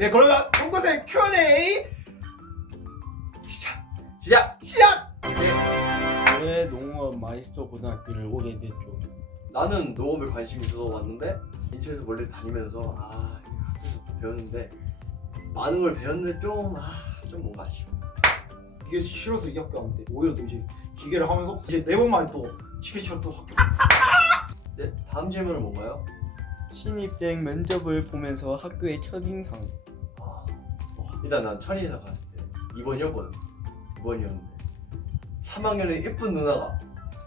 네 그러면 농구생 Q&A 시작. 시작! 시작! 왜 농업 마이스터 고등학교를 오게 됐죠? 나는 농업에 관심이 있어서 왔는데 인천에서 멀리 다니면서 아 이거 학교에서 배웠는데 많은 걸 배웠는데 좀아좀 뭔가 아쉬워. 이게 싫어서 이 학교 왔는데 오히려 또 이제 기계를 하면서 이제 네번 만에 또 지게치로 또 학교 네 다음 질문은 뭔가요? 신입생 면접을 보면서 학교의 첫인상. 아, 일단 난 천이사 갔을 때 2번이었거든. 2번이었는데 3학년에 예쁜 누나가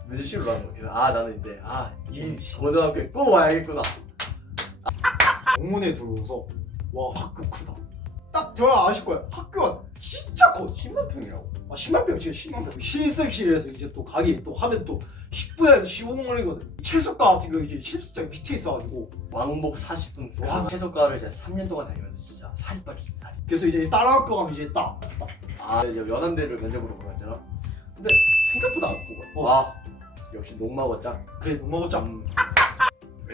면접실로 나온 거야. 그래서 아 나는 이제 아이 고등학교에 꼭 와야겠구나. 공문에 들어오서 와 학교 크다. 딱 들어가 아실 거야. 학교가 진짜 커. 10만 평이라고. 아 10만 평 진짜 10만 평. 실습실에서 이제 또 가기 또 하면 또 10분에서 15분 걸리거든. 채소가 같은 거 이제 실습장 밑에 있어가지고 왕복 40분 와. 해석과를 이제 3년 동안 다니면서 살이 빠졌어 살이. 그래서 이제 다른 학교 가면 이제 딱, 딱. 아 이제 연암대를 면접으로 보러 갔잖아? 근데 생각보다 안 크고 어. 와 역시 농마고 짱 그래 눈 먹었자 음,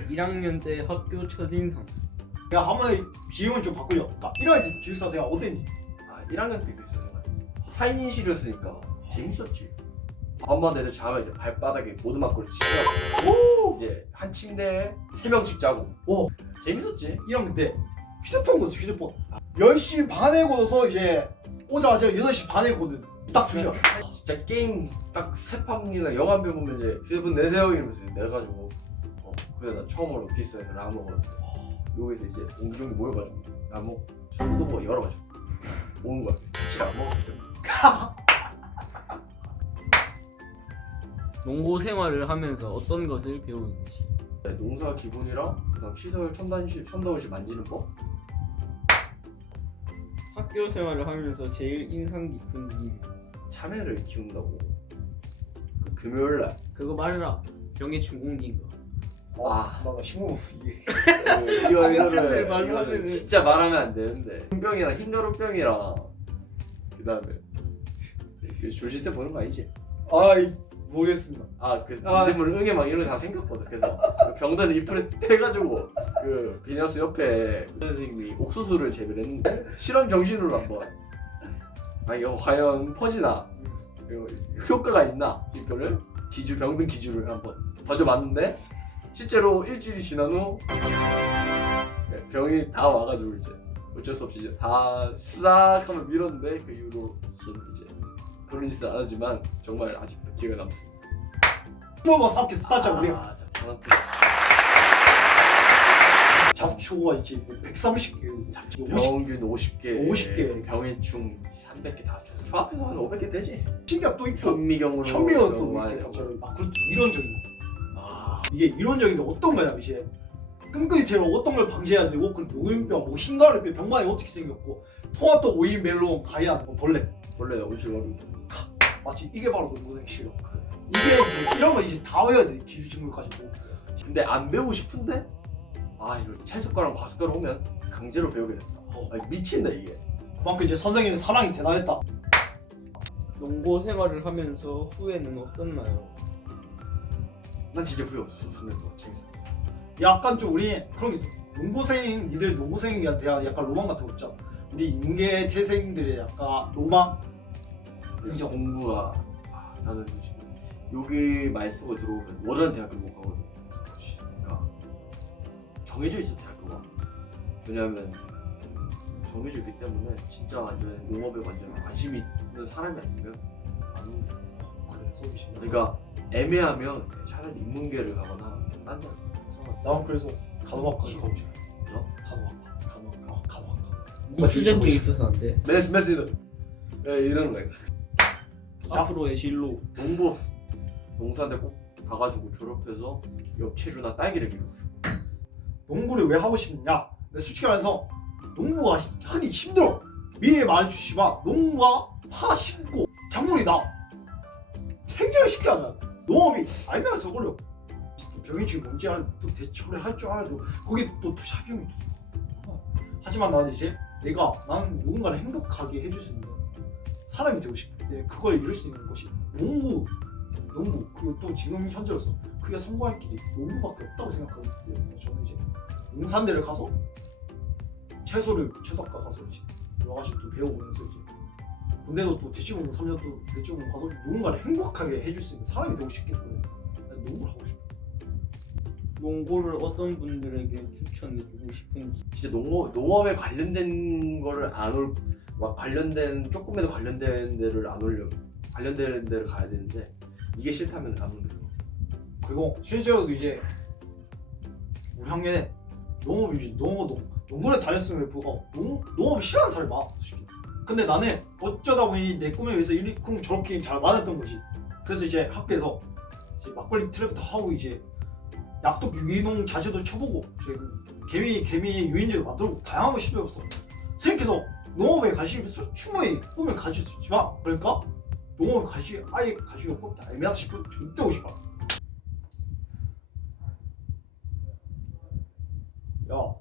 1학년 때 학교 첫인상. 내가 한 번에 비용을 좀 바꾸려. 그러니까 1학년 때 기숙사 생활 어땠니? 아 1학년 때도 있었는 거야 4인실이었으니까 재밌었지. 밤마다 애들 자면 이제 발바닥에 모드마크를 치더라고 이제 한 침대에 3명씩 자고. 오. 재밌었지. 1학년 때 휴대폰 거었어 휴대폰. 10시 반에 고서 이제 오자마자 8시 반에 거든. 딱 2시간. 진짜 게임 딱 세 판이나 영화 한편 보면 이제 휴대폰 내세요 이러면서 내가지고 어, 그래 나 처음으로 피스에서 라면 먹었는데 여기서 이제 옹기종기 모여가지고 라면 소도가 열어가지고 오는 거야. 같이 라면 먹었거든 농고 생활을 하면서 어떤 것을 배우는지. 네, 농사 기본이랑 그다음 시설 첨단실 첨단실 만지는 법 학교 생활을 하면서 제일 인상 깊은 일. 참외를 키운다고. 그 금요일 날. 그거 말해라. 병해충 옮긴 거. 아, 신문 이게. 그 이거 이거를 안 이거를. 진짜 말하면 안 되는데. 흰병이랑 흰여름병이랑 그다음에 그 조실세 보는 거 아니지? 아이 모르겠습니다. 아 그래서 아. 진딧물 응애 막 이런 거다 생겼거든. 그래서 그 병든 잎을 떼가지고 그 비너스 옆에 선생님이 옥수수를 재배를 했는데 실험 정신으로 한번. 아 이거 과연 퍼지나? 이거 효과가 있나? 이거를 기주 병든 기주를 한번 던져봤는데 실제로 일주일이 지난 후 네, 병이 다 와가지고 이제 어쩔 수 없이 이제 다싹 하면 밀었는데 그 이후로 저는 이제 그런 짓을 안 하지만 정말 아직도 기억에 남습니다. 신문만 삼켜 쌌자 우리. 아, 진짜 사람 잡초가 뭐 130개 잡초. 50 병균 50개, 50개. 병해충 300개 다 합쳐서. 저 앞에서 한 500개 되지. 신기가 또 있고. 현미경으로 현미가 또 이렇게. 갑자기 아 그렇죠 이론적인 거. 아, 이게 이론적인 게 어떤 거냐 이제? 끈끈이 제로 어떤 걸 방지해야 되고 그 노인병 뭐 흰가루병 병만이 어떻게 생겼고 토마토 오이 멜론 가이안 뭐 벌레 원래 온실가루. 맞지 이게 바로 농구생 실력 이게 이제 이런 거 이제 다 외워야 돼 기술직물까지 뭐 근데 안 배우고 싶은데 아 이거 채석가랑 과석가로 오면 강제로 배우게 됐다. 어, 아, 미친다 이게. 그만큼 이제 선생님의 사랑이 대단했다 농고 생활을 하면서 후회는 없었나요? 난 진짜 후회 없었어 3년 동안 재밌어. 약간 좀 우리 그런 게 있어 농구생 니들 농구생에 대한 약간 로망 같은 거 있죠 우리 인계 태생들의 약간 로망 이제 공부가 아, 나는 지금 여기 말 쓰고 들어오면 원하는 대학을 못 가거든. 그러니까 정해져 있어 대학교가. 왜냐하면 정해져 있기 때문에 진짜 완전 농업에 완전 관심이 있는 사람이 아니면 안 오는 거야. 그래서 이제 그러니까 애매하면 차라리 인문계를 가거나 딴 데. 난 그래서 간호학과를 가고 싶어 어? 간호학과 간호학과 간호학과 이 시즌증 있어서 안 돼. 메스 메스 네, 이러는 거야. 앞으로의 진로 농부 농사대 꼭 가가지고 졸업해서 엽채류나 딸기를 기르고. 농구를 왜 하고 싶냐? 근데 솔직히 말해서 농구가 하기 힘들어. 미리 말해주시지만 농구가 파 심고 작물이 나. 굉장히 쉽게 하잖아. 농업이 알면서 어려. 또 병인치 뭔지 알아. 또 대처를 할 줄 알아도 거기 또 투자 비용이 또 들어. 하지만 나는 이제 내가 나는 누군가를 행복하게 해줄 수 있는 사람이 되고. 네, 그걸 이룰 수 있는 것이 농구, 농구 그리고 또 지금 현재로서 그게 성공할 길이 농구밖에 없다고 생각하기 때문에 저는 이제 용산대를 가서 채소를 채소학과 가서 이제 여러 가지 또 배워보면서 이제 군대도 또 대치공 3년 또 대치공 가서 누군가를 행복하게 해줄 수 있는 사람이 되고 싶기 때문에 난 농구를 하고 싶어. 농구를 어떤 분들에게 추천해주고 싶은지 진짜 농업 농업에 관련된 거를 안 올 막 관련된 조금이라도 관련된 데를 안 올려 관련된 데를 가야 되는데 이게 싫다면 안 올려. 그리고 실제로도 이제 우리 학년에 농업이 이제 농어 농 농구를 다녔음에 불구하고 농 농업 싫어하는 사람이 많아 솔직히. 근데 나는 어쩌다 보니 내 꿈에 의해서 일리쿵 저렇게 잘 맞았던 거지. 그래서 이제 학교에서 이제 막걸리 트랩도 하고 이제 약독 유기농 자재도 쳐보고 개미 개미 유인제도 만들고 다양한 걸 시도해봤어. 선생님께서 농업에 관심이 있어 충분히 꿈을 가질 수 있지만 그러니까 농업에 관심이 아예 관심이 없고 애매하다 싶으면 절대 오지 마. 야,